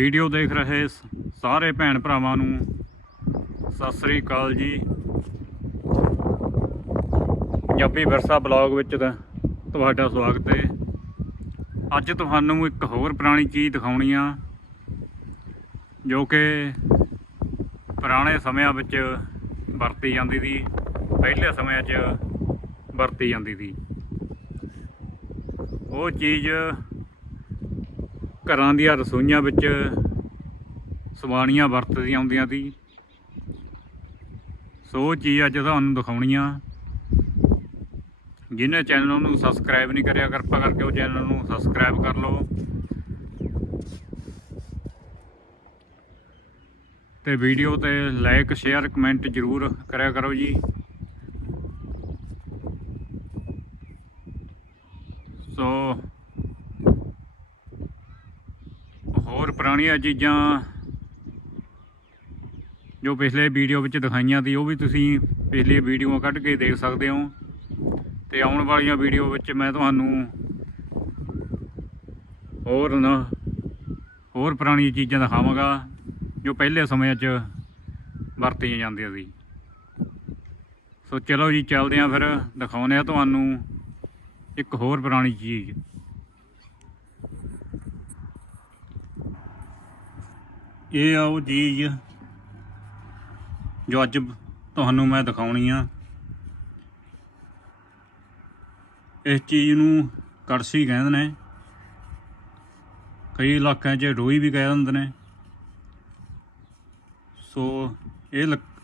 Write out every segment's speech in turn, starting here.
Video ਦੇਖ ਰਹੇ ਸ- ਸਾਰੇ ਭੈਣ ਭਰਾਵਾਂ ਨੂੰ ਸਤਿ ਸ੍ਰੀ ਅਕਾਲ ਜੀ। ਪੰਜਾਬੀ ਵਿਰਸਾ ਬਲੌਗ ਵਿੱਚ ਤਾਂ ਤੁਹਾਡਾ ਸਵਾਗਤ ਹੈ। ਅੱਜ ਤੁਹਾਨੂੰ ਇੱਕ ਹੋਰ ਪੁਰਾਣੀ ਚੀਜ਼ ਦਿਖਾਉਣੀ ਆ, ਜੋ ਕਿ ਪੁਰਾਣੇ ਸਮਿਆਂ ਵਿੱਚ ਵਰਤੀ ਜਾਂਦੀ ਸੀ, ਪਹਿਲੇ ਸਮਿਆਂ 'ਚ ਵਰਤੀ ਜਾਂਦੀ ਸੀ। ਉਹ ਚੀਜ਼ ਘਰਾਂ ਦੀਆਂ ਰਸੋਈਆਂ ਵਿੱਚ ਸਵਾਣੀਆਂ ਵਰਤਦੀਆਂ ਆਉਂਦੀਆਂ ਸੀ। ਸੋ ਉਹ ਚੀਜ਼ ਅੱਜ ਤੁਹਾਨੂੰ ਦਿਖਾਉਣੀ ਆ। ਜਿਹਨੇ ਚੈਨਲ ਨੂੰ ਸਬਸਕ੍ਰਾਈਬ ਨਹੀਂ ਕਰਿਆ, ਕਿਰਪਾ ਕਰਕੇ ਉਹ ਚੈਨਲ ਨੂੰ ਸਬਸਕ੍ਰਾਈਬ ਕਰ ਲਓ। ਤੇ ਵੀਡੀਓ ਤੇ ਲਾਈਕ ਸ਼ੇਅਰ ਕਮੈਂਟ ਜ਼ਰੂਰ ਕਰਿਆ ਕਰੋ ਜੀ। ਸੋ ਹੋਰ ਪੁਰਾਣੀਆਂ ਚੀਜ਼ਾਂ ਜੋ ਪਿਛਲੇ ਵੀਡੀਓ ਵਿੱਚ ਦਿਖਾਈਆਂ ਸੀ, ਉਹ ਵੀ ਤੁਸੀਂ ਪਿਛਲੀ ਵੀਡੀਓਆਂ ਕੱਢ ਕੇ ਦੇਖ ਸਕਦੇ ਹੋ। ਤੇ ਆਉਣ ਵਾਲੀਆਂ ਵੀਡੀਓ ਵਿੱਚ ਮੈਂ ਤੁਹਾਨੂੰ ਹੋਰ ਨਾ ਹੋਰ ਪੁਰਾਣੀਆਂ ਚੀਜ਼ਾਂ ਦਿਖਾਵਾਂਗਾ, ਜੋ ਪਹਿਲੇ ਸਮਿਆਂ 'ਚ ਵਰਤੀਆਂ ਜਾਂਦੀਆਂ ਸੀ। ਸੋ ਚਲੋ ਜੀ, ਚੱਲਦੇ ਆਂ ਫਿਰ, ਦਿਖਾਉਂਦੇ ਆ ਤੁਹਾਨੂੰ ਇੱਕ ਹੋਰ ਪੁਰਾਣੀ ਚੀਜ਼। ਇਹ ਆ ਉਹ ਚੀਜ਼ ਜੋ ਅੱਜ ਤੁਹਾਨੂੰ ਮੈਂ ਦਿਖਾਉਣੀ ਆ। ਇਸ ਚੀਜ਼ ਨੂੰ ਕੜਛੀ ਕਹਿੰਦੇ ਨੇ। ਕਈ ਇਲਾਕਿਆਂ 'ਚ ਰੋਈ ਵੀ ਕਹਿ ਦਿੰਦੇ ਨੇ। ਸੋ ਇਹ ਲੱਕ-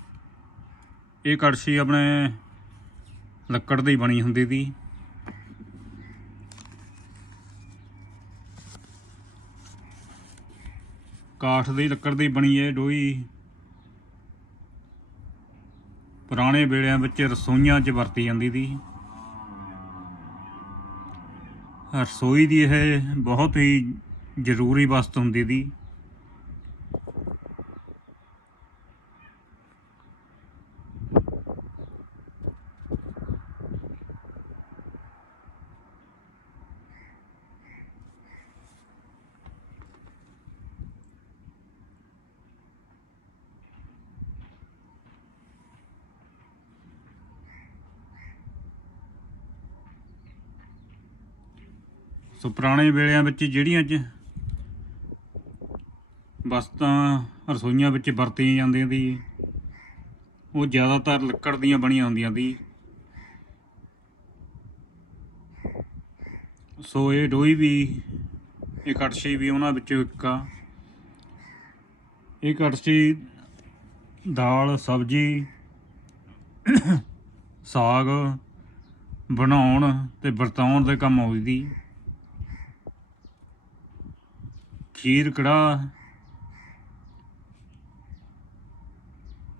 ਇਹ ਕੜਛੀ ਆਪਣੇ ਲੱਕੜ ਦੀ ਬਣੀ ਹੁੰਦੀ ਸੀ। ਕਾਠ ਦੀ ਲੱਕੜ ਦੀ ਬਣੀ ਇਹ ਡੋਈ। ਪੁਰਾਣੇ ਵੇਲਿਆਂ ਵਿੱਚ ਰਸੋਈਆਂ 'ਚ ਵਰਤੀ ਜਾਂਦੀ ਸੀ ਰਸੋਈ ਦੀ ਇਹ ਬਹੁਤ ਹੀ ਜ਼ਰੂਰੀ ਵਸਤ ਹੁੰਦੀ ਸੀ ਸੋ ਪੁਰਾਣੇ ਵੇਲਿਆਂ ਵਿੱਚ ਜਿਹੜੀਆਂ ਚ ਵਸਤਾਂ ਰਸੋਈਆਂ ਵਿੱਚ ਵਰਤੀਆਂ ਜਾਂਦੀਆਂ ਸੀ, ਉਹ ਜ਼ਿਆਦਾਤਰ ਲੱਕੜ ਦੀਆਂ ਬਣੀਆਂ ਹੁੰਦੀਆਂ ਸੀ। ਸੋ ਇਹ ਡੋਈ ਵੀ, ਇਹ ਕੜਛੀ ਵੀ ਉਹਨਾਂ ਵਿੱਚੋਂ ਇੱਕ ਆ। ਇਹ ਕੜਛੀ ਦਾਲ, ਸਬਜ਼ੀ, ਸਾਗ ਬਣਾਉਣ ਤੇ ਵਰਤਾਉਣ ਦੇ ਕੰਮ ਆਉਂਦੀ ਸੀ ਖੀਰ ਕੜਾਹ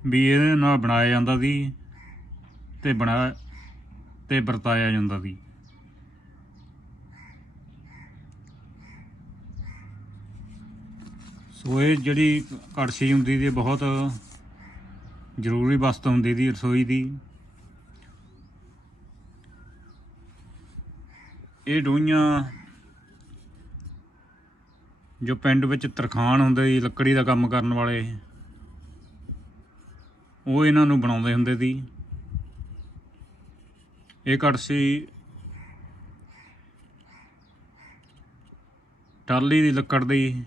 ਵੀ ਇਹਦੇ ਨਾਲ ਬਣਾਇਆ ਜਾਂਦਾ ਸੀ ਤੇ ਬਣਾ ਤੇ ਵਰਤਾਇਆ ਜਾਂਦਾ ਸੀ। ਸੋ ਇਹ ਜਿਹੜੀ ਕੜਛੀ ਹੁੰਦੀ ਸੀ ਬਹੁਤ ਜ਼ਰੂਰੀ ਵਸਤੂ ਹੁੰਦੀ ਸੀ ਰਸੋਈ ਦੀ। ਇਹ ਡੋਈਆਂ ਜੋ ਪਿੰਡ ਵਿੱਚ ਤਰਖਾਣ ਹੁੰਦੇ ਸੀ, ਲੱਕੜੀ ਦਾ ਕੰਮ ਕਰਨ ਵਾਲੇ, ਉਹ ਇਹਨਾਂ ਨੂੰ ਬਣਾਉਂਦੇ ਹੁੰਦੇ ਸੀ। ਇਹ ਕੜਛੀ ਟਾਲੀ ਦੀ ਲੱਕੜ ਦੀ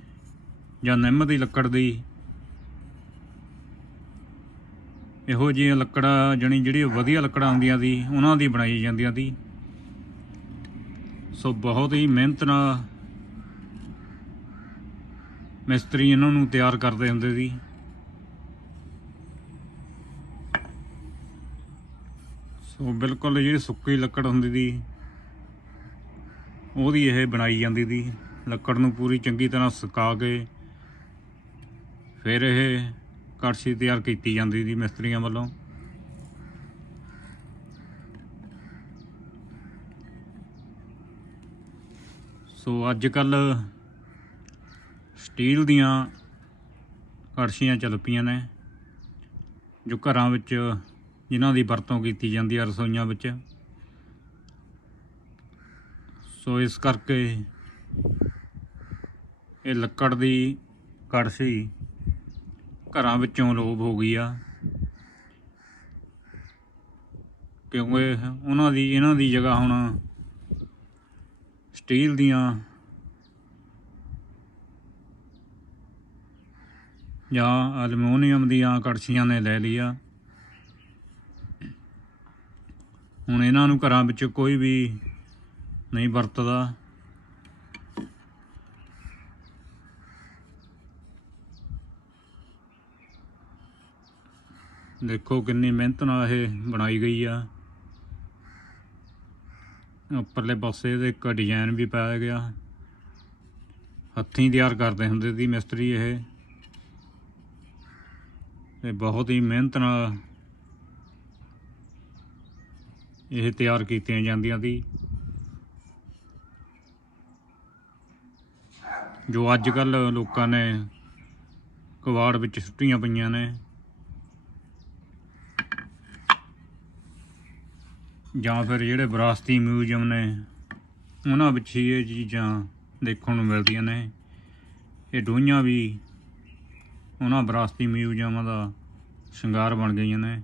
ਜਾਂ ਨਿੰਮ ਦੀ ਲੱਕੜ ਦੀ। ਇਹੋ ਜਿਹੀਆਂ ਲੱਕੜਾਂ ਜਣੀ ਜਿਹੜੀ ਵਧੀਆ ਲੱਕੜਾਂ ਹੁੰਦੀਆਂ ਸੀ, ਉਹਨਾਂ ਦੀ ਬਣਾਈ ਜਾਂਦੀਆਂ ਸੀ। ਸੋ ਬਹੁਤ ਹੀ ਮਿਹਨਤ ਨਾਲ ਮਿਸਤਰੀ ਇਹਨਾਂ ਨੂੰ ਤਿਆਰ ਕਰਦੇ ਹੁੰਦੇ ਸੀ। ਸੋ ਬਿਲਕੁਲ ਜਿਹੜੀ ਸੁੱਕੀ ਲੱਕੜ ਹੁੰਦੀ ਸੀ, ਉਹਦੀ ਇਹ ਬਣਾਈ ਜਾਂਦੀ ਸੀ। ਲੱਕੜ ਨੂੰ ਪੂਰੀ ਚੰਗੀ ਤਰ੍ਹਾਂ ਸੁਕਾ ਕੇ ਫਿਰ ਇਹ ਕੜਛੀ ਤਿਆਰ ਕੀਤੀ ਜਾਂਦੀ ਸੀ ਮਿਸਤਰੀਆਂ ਵੱਲੋਂ। ਸੋ ਅੱਜ ਕੱਲ ਸਟੀਲ ਦੀਆਂ ਕੜਛੀਆਂ ਚੱਲ ਪਈਆਂ ਨੇ, ਜੋ ਘਰਾਂ ਵਿੱਚ ਜਿਨ੍ਹਾਂ ਦੀ ਵਰਤੋਂ ਕੀਤੀ ਜਾਂਦੀ ਹੈ ਰਸੋਈਆਂ ਵਿੱਚ। ਸੋ ਇਸ ਕਰਕੇ ਇਹ ਲੱਕੜ ਦੀ ਕੜਛੀ ਘਰਾਂ ਵਿੱਚੋਂ ਲੋਪ ਹੋ ਗਈ ਆ। ਕਿਉਂਕਿ ਉਹਨਾਂ ਦੀ, ਇਹਨਾਂ ਦੀ ਜਗ੍ਹਾ ਹੁਣ ਸਟੀਲ ਦੀਆਂ ਜਾਂ ਐਲੂਮੀਨੀਅਮ ਦੀਆਂ ਕੜਛੀਆਂ ਨੇ ਲੈ ਲਿਆ ਹੁਣ ਇਹਨਾਂ ਨੂੰ ਘਰਾਂ ਵਿੱਚ ਕੋਈ ਵੀ ਨਹੀਂ ਵਰਤਦਾ। ਦੇਖੋ ਕਿੰਨੀ ਮਿਹਨਤ ਨਾਲ ਇਹ ਬਣਾਈ ਗਈ ਆ। ਉੱਪਰਲੇ ਪਾਸੇ ਇਹਦੇ ਇੱਕ ਡਿਜ਼ਾਈਨ ਵੀ ਪਾਇਆ ਗਿਆ। ਹੱਥੀਂ ਤਿਆਰ ਕਰਦੇ ਹੁੰਦੇ ਸੀ ਮਿਸਤਰੀ ਇਹ। ਤੇ ਬਹੁਤ ਹੀ ਮਿਹਨਤ ਨਾਲ ਇਹ ਤਿਆਰ ਕੀਤੀਆਂ ਜਾਂਦੀਆਂ ਸੀ। ਜੋ ਅੱਜ ਕੱਲ ਲੋਕਾਂ ਨੇ ਕਵਾੜ ਵਿੱਚ ਸੁੱਟੀਆਂ ਪਈਆਂ ਨੇ। ਜਾਂ ਫਿਰ ਜਿਹੜੇ ਵਿਰਾਸਤੀ ਮਿਊਜ਼ੀਅਮ ਨੇ, ਉਹਨਾਂ ਵਿੱਚ ਹੀ ਇਹ ਚੀਜ਼ਾਂ ਦੇਖਣ ਨੂੰ ਮਿਲਦੀਆਂ ਨੇ। ਇਹ ਡੂਈਆਂ ਵੀ ਉਹਨਾਂ ਵਿਰਾਸਤੀ ਮਿਊਜ਼ੀਅਮਾਂ ਦਾ ਸ਼ਿੰਗਾਰ ਬਣ ਗਈਆਂ ਨੇ।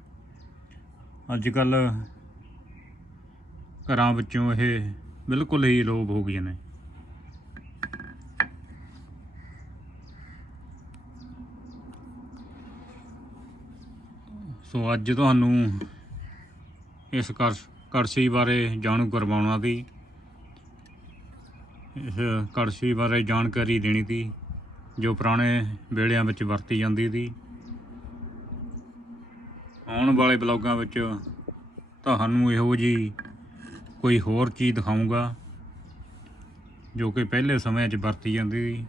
ਅੱਜ ਕੱਲ ਘਰਾਂ ਵਿੱਚੋਂ ਇਹ ਬਿਲਕੁਲ ਹੀ ਲੋਪ ਹੋ ਗਈਆਂ ਨੇ। ਸੋ ਅੱਜ ਤੁਹਾਨੂੰ ਇਸ ਕੜ- ਕੜਛੀ ਬਾਰੇ ਜਾਣੂ ਕਰਵਾਉਣਾ ਸੀ। ਇਸ ਕੜਛੀ ਬਾਰੇ ਜਾਣਕਾਰੀ ਦੇਣੀ ਸੀ। ਜੋ ਪੁਰਾਣੇ ਵੇਲਿਆਂ ਵਿੱਚ ਵਰਤੀ ਜਾਂਦੀ ਸੀ। ਆਉਣ ਵਾਲੇ ਬਲੌਗਾਂ ਵਿੱਚ ਤੁਹਾਨੂੰ ਇਹੋ ਜੀ ਕੋਈ ਹੋਰ ਚੀਜ਼ ਦਿਖਾਊਂਗਾ, ਜੋ ਕਿ ਪਹਿਲੇ ਸਮਿਆਂ 'ਚ ਵਰਤੀ ਜਾਂਦੀ ਸੀ।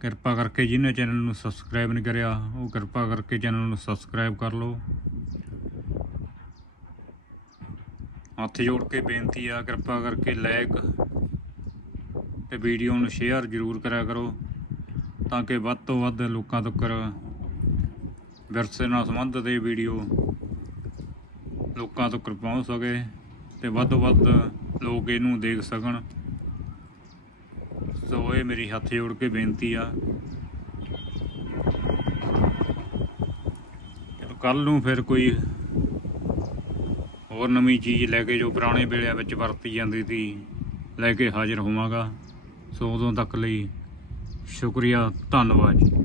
ਕਿਰਪਾ ਕਰਕੇ ਜਿਹਨੇ ਚੈਨਲ ਨੂੰ ਸਬਸਕ੍ਰਾਈਬ ਨਹੀਂ ਕਰਿਆ, ਉਹ ਕਿਰਪਾ ਕਰਕੇ ਚੈਨਲ ਨੂੰ ਸਬਸਕ੍ਰਾਈਬ ਕਰ ਲਓ। ਹੱਥ ਜੋੜ ਕੇ ਬੇਨਤੀ ਆ, ਕਿਰਪਾ ਕਰਕੇ ਲਾਈਕ ਤੇ ਵੀਡੀਓ ਨੂੰ ਸ਼ੇਅਰ ਜ਼ਰੂਰ ਕਰਿਆ ਕਰੋ ਤਾਂ ਕਿ ਵੱਧ ਤੋਂ ਵੱਧ ਲੋਕਾਂ ਤੱਕ ਵਿਰਸੇ ਨਾਲ ਸੰਬੰਧਿਤ ਇਹ ਵੀਡੀਓ ਲੋਕਾਂ ਤੱਕ ਪਹੁੰਚ ਸਕੇ ਤੇ ਵੱਧ ਤੋਂ ਵੱਧ ਲੋਕ ਇਹਨੂੰ ਦੇਖ ਸਕਣ। ਸੋ ਇਹ ਮੇਰੀ ਹੱਥ ਜੋੜ ਕੇ ਬੇਨਤੀ ਆ। ਕੱਲ ਨੂੰ ਫਿਰ ਕੋਈ ਹੋਰ ਨਵੀਂ ਚੀਜ਼ ਲੈ ਕੇ ਜੋ ਪੁਰਾਣੇ ਵੇਲਿਆਂ ਵਿੱਚ ਵਰਤੀ ਜਾਂਦੀ ਸੀ, ਲੈ ਕੇ ਹਾਜ਼ਰ ਹੋਵਾਂਗਾ। ਸੋ ਉਦੋਂ ਤੱਕ ਲਈ ਸ਼ੁਕਰੀਆ ਧੰਨਵਾਦ ਜੀ।